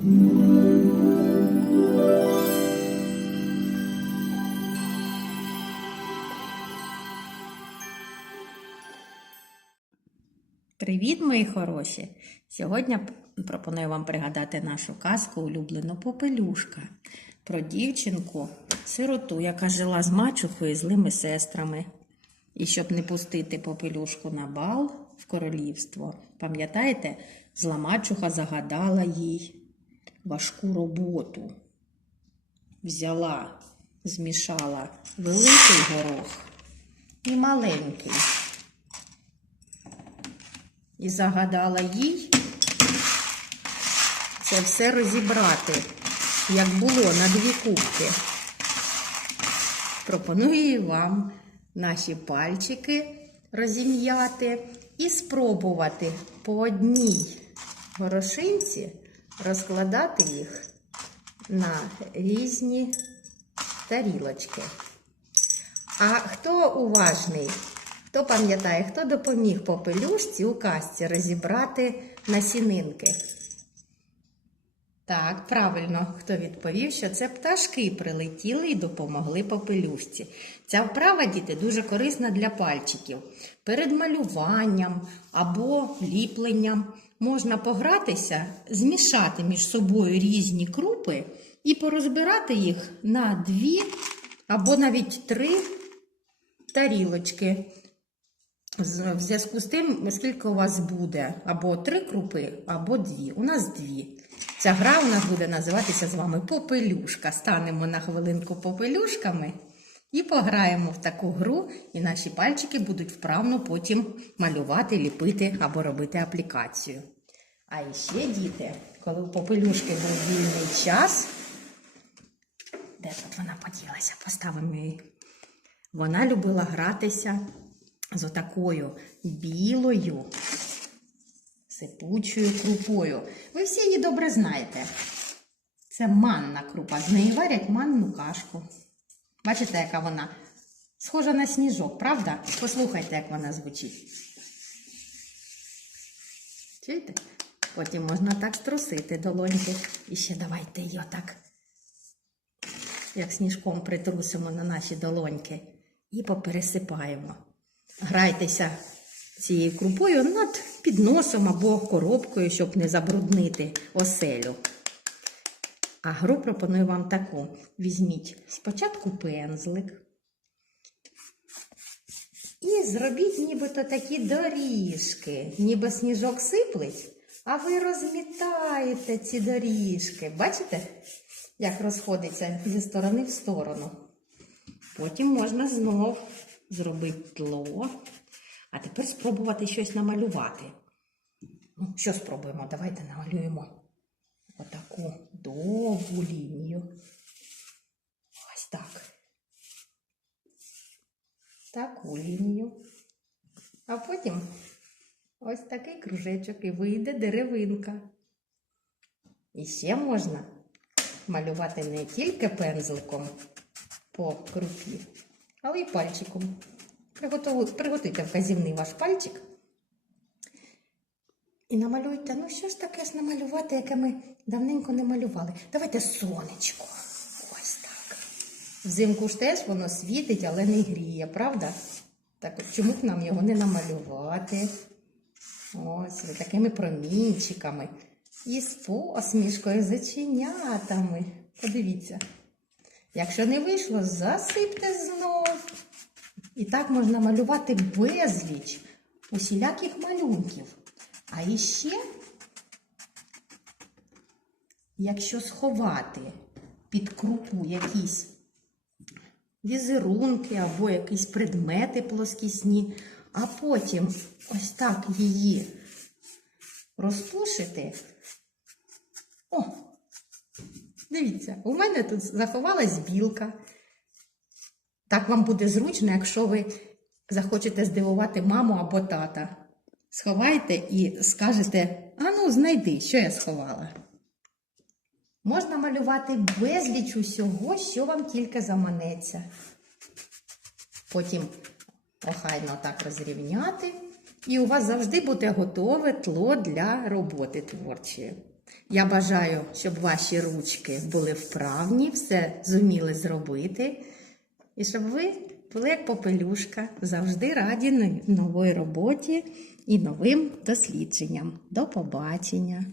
Привіт, мої хороші! Сьогодні пропоную вам пригадати нашу казку улюблену Попелюшка про дівчинку, сироту, яка жила з мачухою і злими сестрами. І щоб не пустити попелюшку на бал в королівство, пам'ятаєте, зла мачуха загадала їй важку роботу. Взяла, змішала великий горох і маленький і загадала їй це все розібрати, як було на дві кубки. Пропоную вам наші пальчики розім'яти і спробувати по одній горошинці розкладати їх на різні тарілочки. А хто уважний? Хто пам'ятає, хто допоміг попелюшці у казці розібрати насінинки? Так, правильно, хто відповів, що це пташки прилетіли і допомогли попелюшці. Ця вправа, діти, дуже корисна для пальчиків. Перед малюванням або ліпленням можна погратися, змішати між собою різні крупи і порозбирати їх на дві або навіть три тарілочки. В зв'язку з тим, скільки у вас буде, або три крупи, або дві. У нас дві. Ця гра у нас буде називатися з вами Попелюшка. Станемо на хвилинку попелюшками і пограємо в таку гру, і наші пальчики будуть вправно потім малювати, ліпити або робити аплікацію. А іще, діти, коли у попелюшки був вільний час, де тут вона поділася? Поставимо її. Вона любила гратися з отакою білою сипучою крупою. Ви всі її добре знаєте. Це манна крупа. З неї варять манну кашку. Бачите, яка вона схожа на сніжок, правда? Послухайте, як вона звучить. Чуєте? Потім можна так струсити долоньки. І ще давайте її отак, як сніжком притрусимо на наші долоньки і попересипаємо. Грайтеся цією крупою над підносом або коробкою, щоб не забруднити оселю. А гру пропоную вам таку. Візьміть спочатку пензлик і зробіть нібито такі доріжки, ніби сніжок сиплить, а ви розмітаєте ці доріжки. Бачите, як розходиться зі сторони в сторону. Потім можна знов зробити тло. А тепер спробувати щось намалювати. Ну, що спробуємо? Давайте намалюємо отаку довгу лінію. Ось так. Таку лінію. А потім ось такий кружечок і вийде деревинка. І ще можна малювати не тільки пензликом по крупі, але й пальчиком. Приготуйте вказівний ваш пальчик. І намалюйте, ну що ж таке ж намалювати, яке ми давненько не малювали. Давайте сонечко. Ось так. Взимку ж теж воно світить, але не гріє, правда? Так от чому б нам його не намалювати? Ось, такими промінчиками. І з посмішкою, з оченятами. Подивіться. Якщо не вийшло, засипте знов. І так можна малювати безліч усіляких малюнків. А іще, якщо сховати під крупу якісь візерунки або якісь предмети плоскісні, а потім ось так її розпушити. О, дивіться, у мене тут заховалась білка. Так вам буде зручно, якщо ви захочете здивувати маму або тата. Сховайте і скажете, а ну, знайди, що я сховала. Можна малювати безліч усього, що вам тільки заманеться. Потім охайно так розрівняти, і у вас завжди буде готове тло для роботи творчої. Я бажаю, щоб ваші ручки були вправні, все зуміли зробити, і щоб ви були як попелюшка, завжди раді новій роботі і новим дослідженням. До побачення!